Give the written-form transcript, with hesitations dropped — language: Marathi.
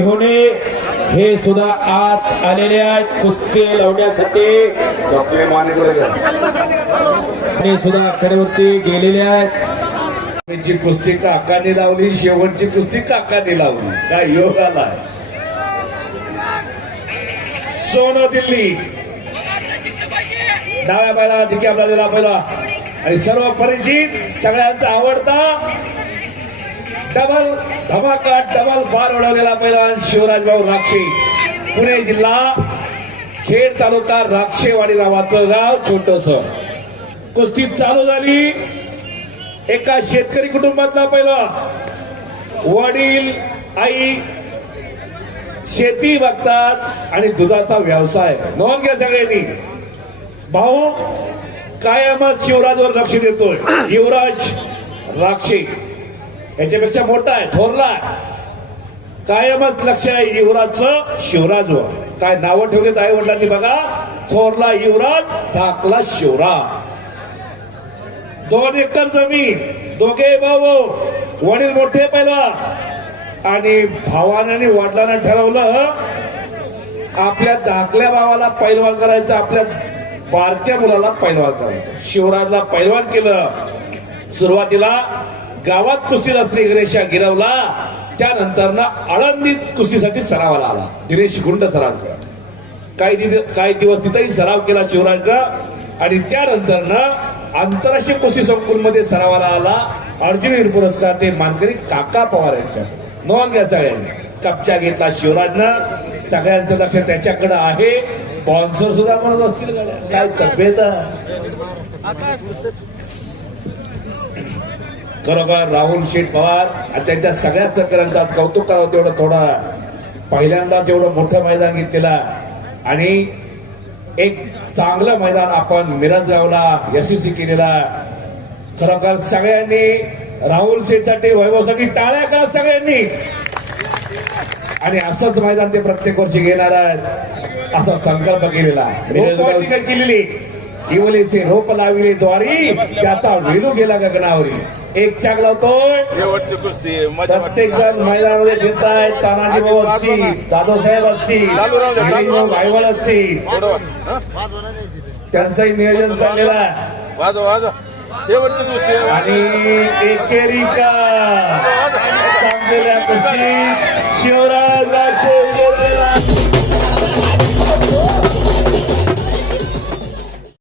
होणे हे सुद्धा आत आलेले आहेत कुस्ती लावण्यासाठी हे सुद्धा कडेवरती गेलेले आहेत. कुस्ती काकाने लावली, शेवटची कुस्ती काकाने लावली. काय योग आला. सोनं दिल्ली डाव्या पायला दिकी आपला दिला पहिला आणि सर्व परिचित सगळ्यांचा आवडता डबल धमाका डबल बार उडवलेला पहिलवान शिवराज भाऊ राक्षे. पुणे जिल्हा खेड तालुका राक्षेवाडी नावाचं गाव छोटस. कुस्ती चालू झाली. एका शेतकरी कुटुंबातला पहिला वडील आई शेती बघतात आणि दुधाचा व्यवसाय. नोंद घ्या सगळ्यांनी. भाऊ कायमच शिवराजवर लक्ष देतोय. युवराज राक्षे याच्यापेक्षा मोठा आहे, थोरला. कायमच लक्ष आहे युवराजचं शिवराजवर. काय नावं ठेवलेत आई वडिलांनी बघा. थोरला युवराज, धाकला शिवराज. 2 एकर जमीन. दोघे भाऊ. वडील मोठे पहिला आणि भावाने आणि वडिलांना ठरवलं आपल्या धाकल्या भावाला पैलवान करायचं, आपल्या बारक्या मुलाला पैलवान करायचं. शिवराजला पैलवान केलं. सुरुवातीला गावात कुस्तीला श्री गणेशा गिरवला. त्यानंतर ना आळंदीत कुस्तीसाठी सरावाला आला दिनेश गुंड सरांचा. काही दिवस तिथेही सराव केला शिवराजला आणि त्यानंतर ना आंतरराष्ट्रीय कुस्ती संकुलमध्ये सरावाला आला. अर्जुन पुरस्कार ते मानकरी काका पवार यांच्या. नोंद घ्या सगळ्यांनी. कपचा घेतला शिवराजनं. सगळ्यांचं लक्ष त्याच्याकडे आहे. स्पॉन्सर सुद्धा म्हणत असतील काय तब्येत. बरोबर राहुल शेठ पवार आणि त्यांच्या सगळ्या सहकार्यांचा कौतुक करावं तेवढं थोडा. पहिल्यांदाच एवढं मोठं मैदान घेतलेला आणि एक चांगलं मैदान आपण मिरज गावला यशस्वी केलेला. खरोखर सगळ्यांनी राहुल शेठसाठी वैभवसाठी टाळ्या करा सगळ्यांनी. आणि असंच मैदान ते प्रत्येक वर्षी घेणार आहेत असा संकल्प केलेला. केलेली इवलेचे रोप लाविले द्वारी त्याचा वेलू गेला गगनावरी. एक चाक लावतोय. शेवटची कुस्ती प्रत्येक जण मैदानामध्ये फिरत आहेत. तानाजी भाऊ असतील, दादोसाहेब असतील, गायवाल असतील, त्यांचंही नियोजन चाललेलं आहे. वाजव शेवटची कुस्ती आणि एकेरिका सांगलेल्या कुस्ती शिवराज